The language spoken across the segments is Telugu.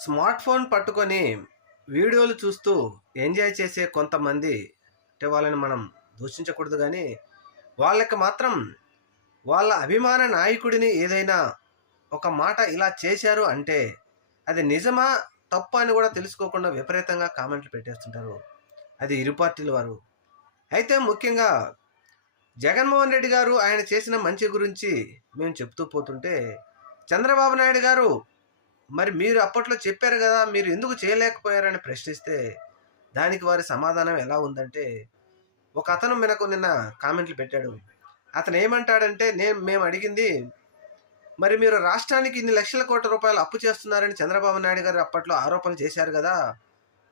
స్మార్ట్ ఫోన్ పట్టుకొని వీడియోలు చూస్తూ ఎంజాయ్ చేసే కొంతమంది అంటే వాళ్ళని మనం దూషించకూడదు కానీ వాళ్ళకి మాత్రం వాళ్ళ అభిమాన నాయకుడిని ఏదైనా ఒక మాట ఇలా చేశారు అంటే అది నిజమా తప్పు అని కూడా తెలుసుకోకుండా విపరీతంగా కామెంట్లు పెట్టేస్తుంటారు. అది ఇరు పార్టీల వారు. అయితే ముఖ్యంగా జగన్మోహన్ రెడ్డి గారు ఆయన చేసిన మంచి గురించి మేము చెప్తూ పోతుంటే చంద్రబాబు నాయుడు గారు మరి మీరు అప్పట్లో చెప్పారు కదా మీరు ఎందుకు చేయలేకపోయారని ప్రశ్నిస్తే దానికి వారి సమాధానం ఎలా ఉందంటే ఒక అతను మనకు నిన్న కామెంట్లు పెట్టాడు. అతను ఏమంటాడంటే నేను మేము అడిగింది మరి మీరు రాష్ట్రానికి ఇన్ని లక్షల కోట్ల రూపాయలు అప్పు చేస్తున్నారని చంద్రబాబు నాయుడు గారు అప్పట్లో ఆరోపణలు చేశారు కదా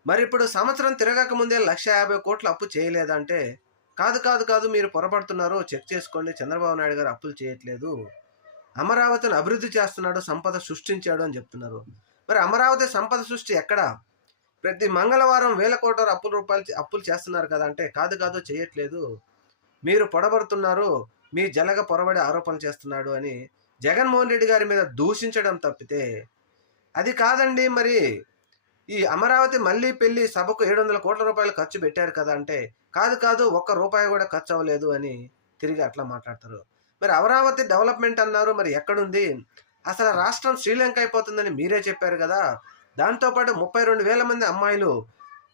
మరి ఇప్పుడు సంవత్సరం తిరగక ముందే లక్ష యాభై కోట్లు అప్పు చేయలేదంటే కాదు కాదు కాదు మీరు పొరపడుతున్నారు చెక్ చేసుకోండి చంద్రబాబు నాయుడు గారు అప్పులు చేయట్లేదు అమరావతిని అభివృద్ధి చేస్తున్నాడు సంపద సృష్టించాడు అని చెప్తున్నారు. మరి అమరావతి సంపద సృష్టి ఎక్కడ? ప్రతి మంగళవారం వేల కోట్ల అప్పుల రూపాయలు అప్పులు చేస్తున్నారు కదా అంటే కాదు కాదు చేయట్లేదు. మీరు పొడబడుతున్నారు మీ జలగ పొరబడి ఆరోపణలు చేస్తున్నాడు అని జగన్మోహన్ రెడ్డి గారి మీద దూషించడం తప్పితే అది కాదండి మరి. ఈ అమరావతి మళ్ళీ పెళ్ళి సభకు ఏడు వందల కోట్ల రూపాయలు ఖర్చు పెట్టారు కదా అంటే కాదు కాదు ఒక్క రూపాయి కూడా ఖర్చు అవ్వలేదు అని తిరిగి అట్లా మాట్లాడతారు. మరి అమరావతి డెవలప్మెంట్ అన్నారు మరి ఎక్కడుంది? అసలు రాష్ట్రం శ్రీలంక అయిపోతుందని మీరే చెప్పారు కదా. దాంతోపాటు ముప్పై రెండు వేల మంది అమ్మాయిలు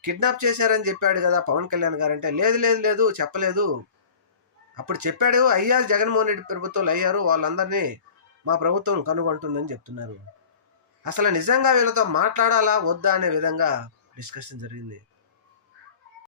కిడ్నాప్ చేశారని చెప్పాడు కదా పవన్ కళ్యాణ్ గారు అంటే లేదు లేదు లేదు చెప్పలేదు. అప్పుడు చెప్పాడు అయ్యారు జగన్మోహన్ రెడ్డి ప్రభుత్వాలు అయ్యారు వాళ్ళందరినీ మా ప్రభుత్వం కనుగొంటుందని చెప్తున్నారు. అసలు నిజంగా వీళ్ళతో మాట్లాడాలా వద్దా అనే విధంగా డిస్కషన్ జరిగింది.